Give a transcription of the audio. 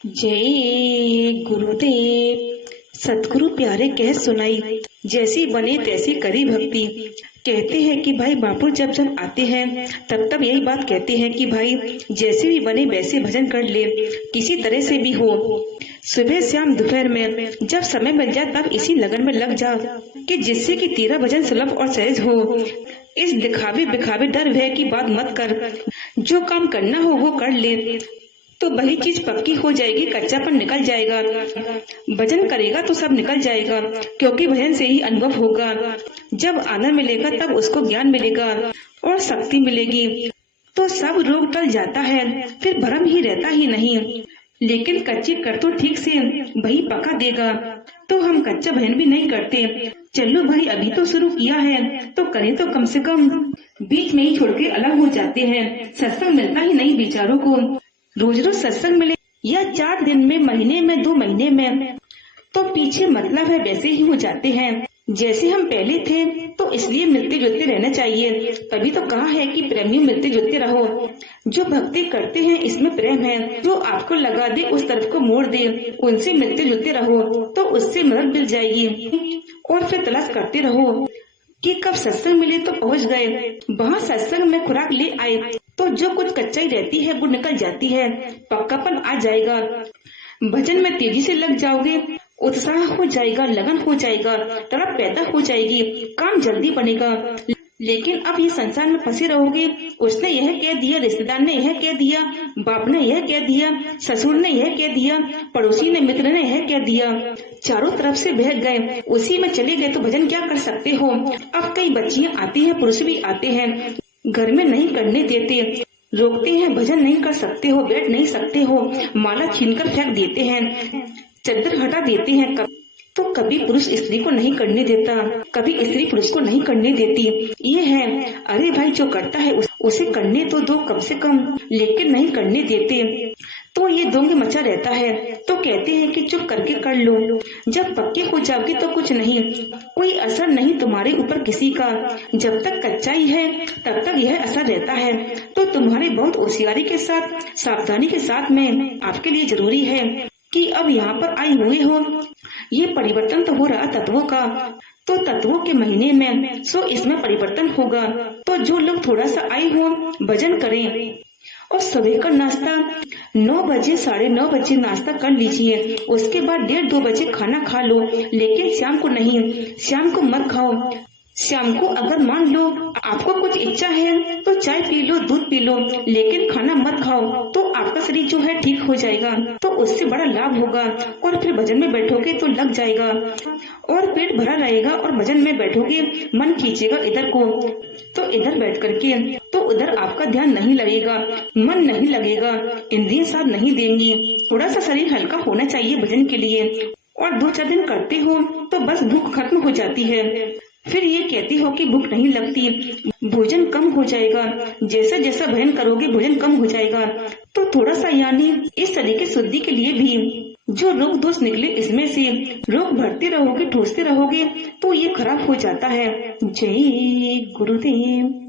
जय गुरुदेव। सतगुरु प्यारे कह सुनाई, जैसी बने तैसी करी भक्ति। कहते हैं कि भाई बापू जब जब आते हैं तब यही बात कहते हैं कि भाई जैसे भी बने वैसे भजन कर ले, किसी तरह से भी हो। सुबह शाम दोपहर में जब समय मिल जाए तब इसी लगन में लग जा कि जिससे कि तेरा भजन सुलभ और सहज हो। इस दिखावे बिखावे डर भय की बात मत कर, जो काम करना हो वो कर ले, तो वही चीज पक्की हो जाएगी, कच्चापन निकल जाएगा। भजन करेगा तो सब निकल जाएगा, क्योंकि भजन से ही अनुभव होगा। जब आनंद मिलेगा तब उसको ज्ञान मिलेगा और शक्ति मिलेगी, तो सब रोग टल जाता है, फिर भ्रम ही रहता ही नहीं। लेकिन कच्ची कर तो ठीक से वही पका देगा, तो हम कच्चा भजन भी नहीं करते। चलो भाई अभी तो शुरू किया है तो करें तो कम से कम। बीच में ही छोड़ के अलग हो जाते हैं, सत्संग मिलता ही नहीं बेचारों को। रोज रोज सत्संग मिले या 4 दिन में, महीने में, 2 महीने में, तो पीछे मतलब है वैसे ही हो जाते हैं जैसे हम पहले थे। तो इसलिए मिलते जुलते रहना चाहिए, तभी तो कहा है कि प्रेमियों मिलते जुलते रहो। जो भक्ति करते हैं इसमें प्रेम है, जो आपको लगा दे उस तरफ को मोड़ दे, उनसे मिलते जुलते रहो तो उससे मदद मिल जाएगी। और फिर तलाश करते रहो कि कब सत्संग मिले तो पहुँच गए, वहाँ सत्संग में खुराक ले आए, तो जो कुछ कच्चाई रहती है वो निकल जाती है, पक्कापन आ जाएगा। भजन में तेजी से लग जाओगे, उत्साह हो जाएगा, लगन हो जाएगा, तड़प पैदा हो जाएगी, काम जल्दी बनेगा। लेकिन अब ये संसार में फंसे रहोगे, उसने यह कह दिया, रिश्तेदार ने यह कह दिया, बाप ने यह कह दिया, ससुर ने यह कह दिया, पड़ोसी ने, मित्र ने यह कह दिया, चारों तरफ से बहक गए, उसी में चले गए तो भजन क्या कर सकते हो। अब कई बच्चियां आती हैं, पुरुष भी आते हैं, घर में नहीं करने देते, रोकते हैं, भजन नहीं कर सकते हो, बैठ नहीं सकते हो, माला छीनकर फेंक देते हैं, चद्दर हटा देते हैं। तो कभी पुरुष स्त्री को नहीं करने देता, कभी स्त्री पुरुष को नहीं करने देती। ये है, अरे भाई जो करता है उसे करने तो दो कम से कम, लेकिन नहीं करने देते, तो ये दोंगे मचा रहता है। तो कहते हैं कि चुप करके कर लो, जब पक्के हो जाओगे तो कुछ नहीं, कोई असर नहीं तुम्हारे ऊपर किसी का। जब तक कच्चाई है तब तक यह असर रहता है। तो तुम्हारे बहुत होशियारी के साथ, सावधानी के साथ में आपके लिए जरूरी है कि अब यहाँ पर आए हुए हो, ये परिवर्तन तो हो रहा तत्वों का, तो तत्वों के महीने में सो इसमें परिवर्तन होगा। तो जो लोग थोड़ा सा आए हो भजन करें, और सुबह का नाश्ता 9 बजे, 9:30 बजे नाश्ता कर लीजिए, उसके बाद 1:30-2 बजे खाना खा लो, लेकिन शाम को नहीं, शाम को मत खाओ। शाम को अगर मान लो आपको कुछ इच्छा है तो चाय पी लो, दूध पी लो, लेकिन खाना मत खाओ, तो आपका शरीर जो है ठीक हो जाएगा, तो उससे बड़ा लाभ होगा। और फिर भजन में बैठोगे तो लग जाएगा, और पेट भरा रहेगा, और भजन में बैठोगे मन खींचेगा इधर को, तो इधर बैठ करके तो उधर आपका ध्यान नहीं लगेगा, मन नहीं लगेगा, इंद्रियां साथ नहीं देंगी। थोड़ा सा शरीर हल्का होना चाहिए भजन के लिए, और 2-4 दिन करते हो तो बस भूख खत्म हो जाती है। फिर ये कहती हो कि भूख नहीं लगती, भोजन कम हो जाएगा, जैसा जैसा भजन करोगे भोजन कम हो जाएगा। तो थोड़ा सा यानी इस तरीके शुद्धि के लिए भी जो रोग दोष निकले इसमें से रोग भरते रहोगे, ठोसते रहोगे, तो ये खराब हो जाता है। जय गुरुदेव।